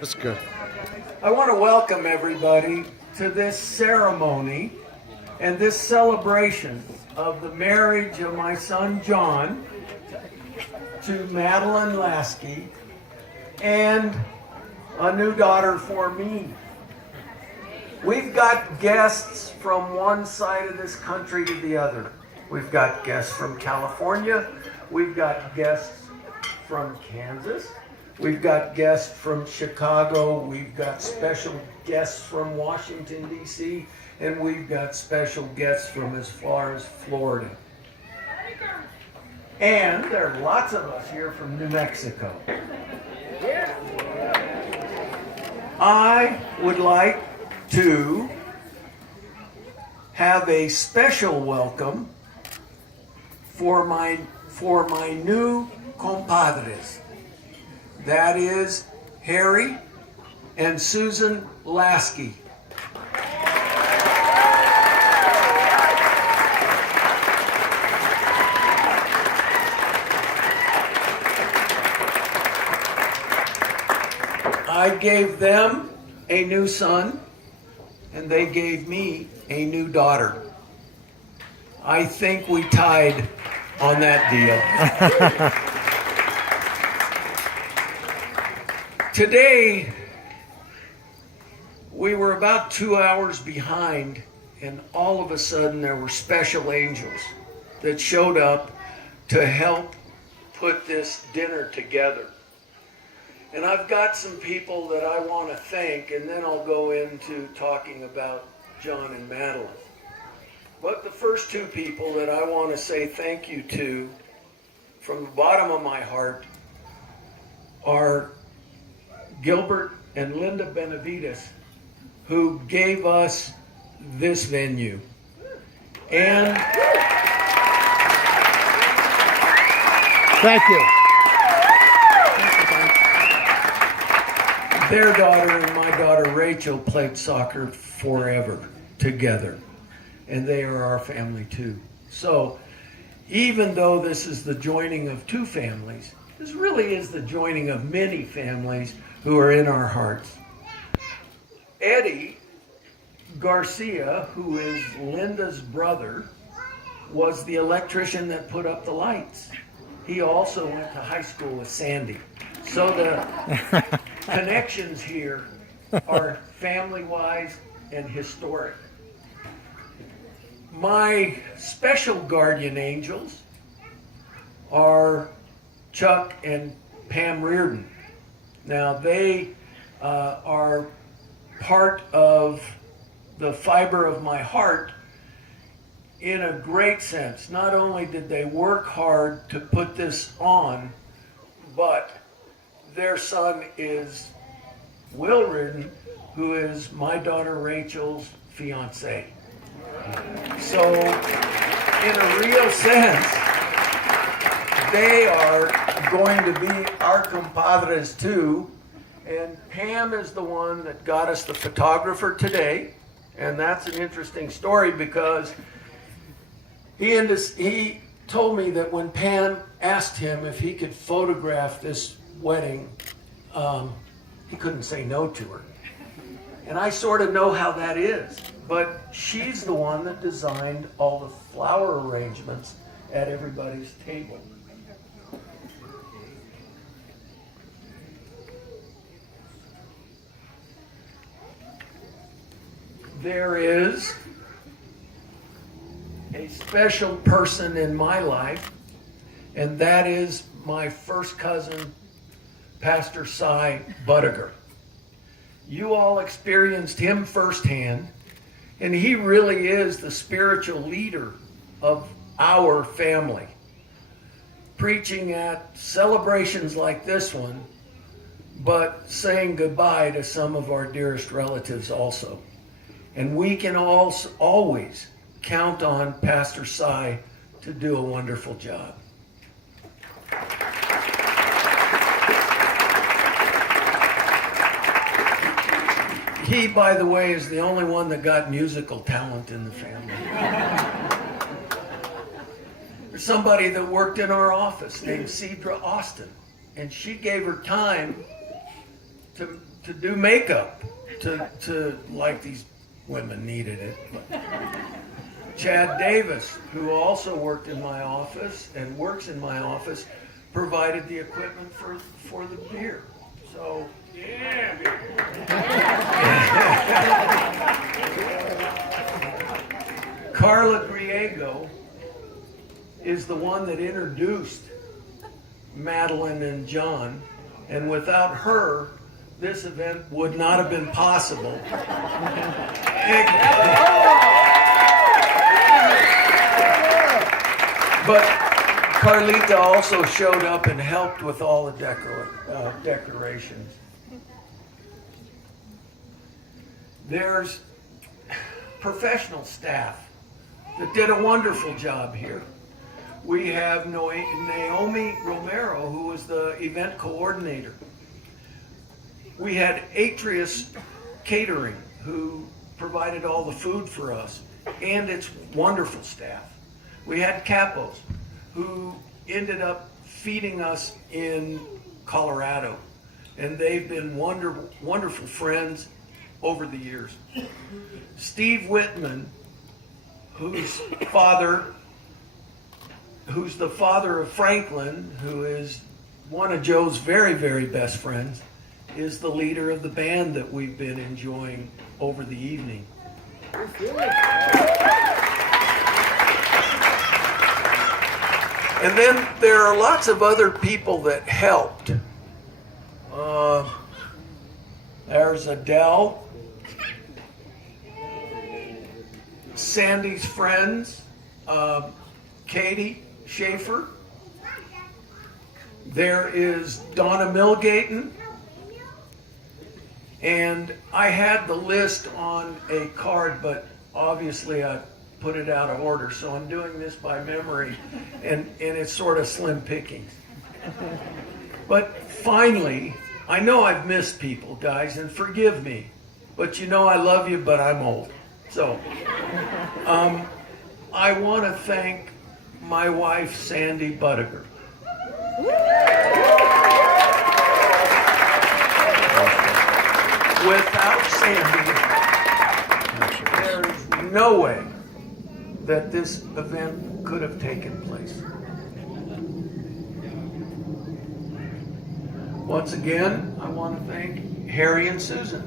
That's good. I want to welcome everybody to this ceremony and this celebration of the marriage of my son John to Madeline Lasky and a new daughter for me. We've got guests from one side of this country to the other. We've got guests from California. We've got guests from Kansas. We've got guests from Chicago. We've got special guests from Washington, D.C. And we've got special guests from as far as Florida. And there are lots of us here from New Mexico. I would like to have a special welcome for my new compadres. That is Harry and Susan Lasky. I gave them a new son, and they gave me a new daughter. I think we tied on that deal. Today, we were about 2 hours behind, and all of a sudden there were special angels that showed up to help put this dinner together. And I've got some people that I want to thank, and then I'll go into talking about John and Madeline. But the first two people that I want to say thank you to from the bottom of my heart are Gil and Linda Benavides, who gave us this venue. And Thank you. their daughter and my daughter Rachel played soccer forever together. And they are our family too. So even though this is the joining of two families, this really is the joining of many families who are in our hearts. Eddie Garcia, who is Linda's brother, was the electrician that put up the lights. He also went to high school with Sandy. So the connections here are family-wise and historic. My special guardian angels are Chuck and Pam Reardon. Now they are part of the fiber of my heart in a great sense. Not only did they work hard to put this on, but their son is Will Reardon, who is my daughter Rachel's fiance. So in a real sense, they are going to be our compadres too. And Pam is the one that got us the photographer today. And that's an interesting story because he told me that when Pam asked him if he could photograph this wedding, he couldn't say no to her. And I sort of know how that is. But she's the one that designed all the flower arrangements at everybody's table. There is a special person in my life, and that is my first cousin, Pastor Cy Budagher. You all experienced him firsthand, and he really is the spiritual leader of our family. Preaching at celebrations like this one, but saying goodbye to some of our dearest relatives also. And we can always count on Pastor Cy to do a wonderful job. He, by the way, is the only one that got musical talent in the family. There's somebody that worked in our office named Cedra Austin, and she gave her time to do makeup, to like these women needed it. Chad Davis, who also worked in my office and works in my office, provided the equipment for the beer. So, yeah. Carla Griego is the one that introduced Madeline and John, and without her, this event would not have been possible. But Carlita also showed up and helped with all the decorations. There's professional staff that did a wonderful job here. We have Naomi Romero, who was the event coordinator. We had Atrius Catering, who provided all the food for us, and its wonderful staff. We had Capos, who ended up feeding us in Colorado, and they've been wonderful friends over the years. Steve Whitman, who's the father of Franklin, who is one of Joe's very, very best friends, is the leader of the band that we've been enjoying over the evening. And then there are lots of other people that helped. There's Adele, Sandy's friends, Katie Schaefer. There is Donna Milgaten. And I had the list on a card, but obviously I put it out of order, so I'm doing this by memory, and it's sort of slim pickings. But finally, I know I've missed people, guys, and forgive me, but you know I love you, but I'm old. So I want to thank my wife, Sandy Budagher. Without Sandy, there is no way that this event could have taken place. Once again, I want to thank Harry and Susan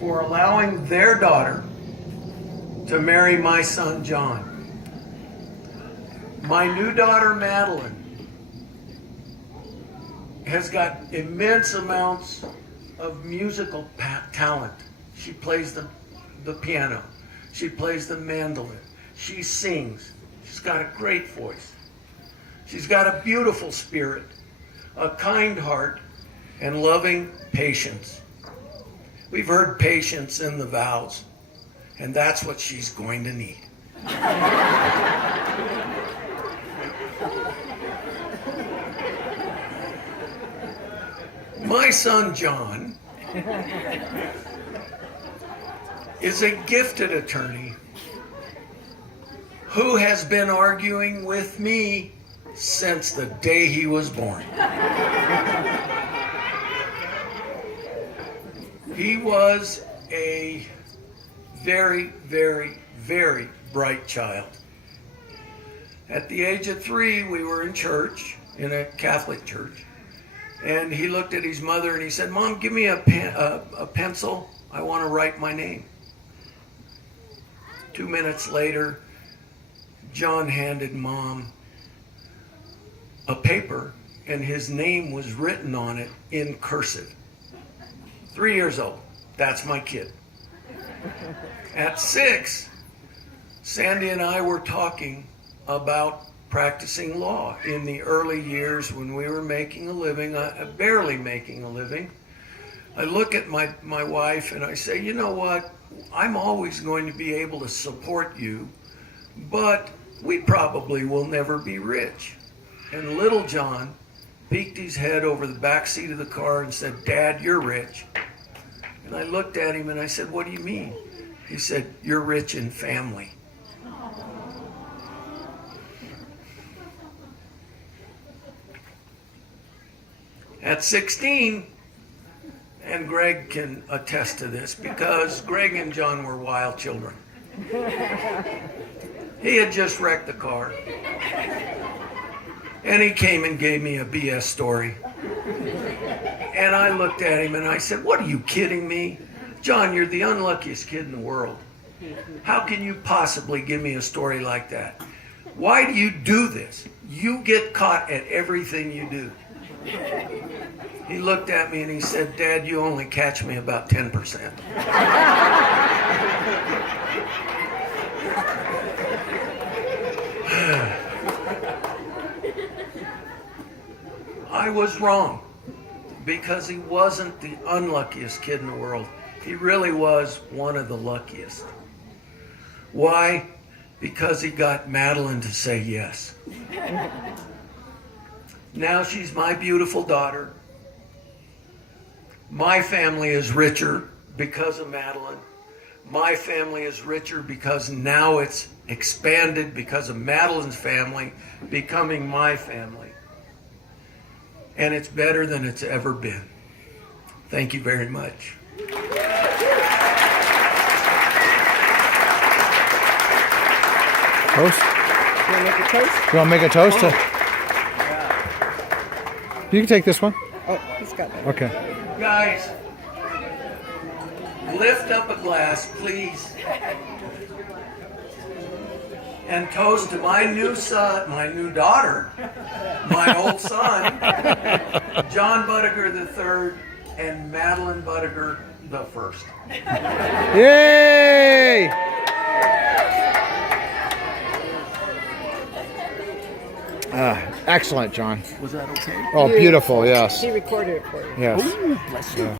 for allowing their daughter to marry my son John. My new daughter Madeline has got immense amounts of musical talent. She plays the piano. She plays the mandolin. She sings. She's got a great voice. She's got a beautiful spirit, a kind heart, and loving patience. We've heard patience in the vows, and that's what she's going to need. My son John is a gifted attorney who has been arguing with me since the day he was born. He was a very, very, very bright child. At the age of 3, we were in church, in a Catholic church, and he looked at his mother and he said, "Mom, give me a pencil. I want to write my name." 2 minutes later, John handed Mom a paper, and his name was written on it in cursive. 3 years old. That's my kid. At 6, Sandy and I were talking about practicing law in the early years when we were making a living, barely making a living. I look at my wife and I say, "You know what? I'm always going to be able to support you, but we probably will never be rich." And little John peeked his head over the back seat of the car and said, "Dad, you're rich." And I looked at him and I said, "What do you mean?" He said, "You're rich in family." At 16, And Greg can attest to this because Greg and John were wild children. He had just wrecked the car. And he came and gave me a BS story. And I looked at him and I said, "What, are you kidding me? John, you're the unluckiest kid in the world. How can you possibly give me a story like that? Why do you do this? You get caught at everything you do." He looked at me and he said, "Dad, you only catch me about 10%. I was wrong because he wasn't the unluckiest kid in the world. He really was one of the luckiest. Why? Because he got Madeline to say yes. Now she's my beautiful daughter. My family is richer because of Madeline. My family is richer because now it's expanded because of Madeline's family becoming my family. And it's better than it's ever been. Thank you very much. Toast? You want to make a toast? You want to make a toast? You can take this one. Oh, he's got one. Okay. Guys, lift up a glass, please. And toast to my new son, my new daughter, my old son, John Budagher III and Madeline Budagher the First. Yay! Excellent, John. Was that okay? Oh, beautiful, yes. He recorded it for you. Yes. Ooh, bless you. Yeah.